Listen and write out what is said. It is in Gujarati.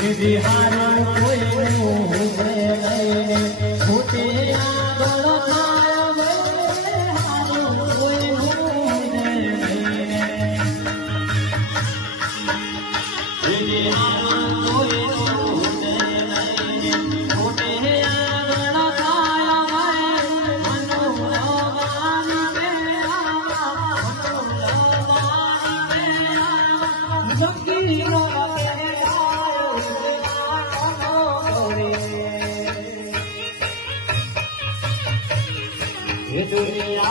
હારું કોઈનું લઈને ખોટે આગળ થાય હારું કોઈનું લઈને હારું કોઈનું લઈને ખોટે આગળ થાય મનોરવાન दुनिया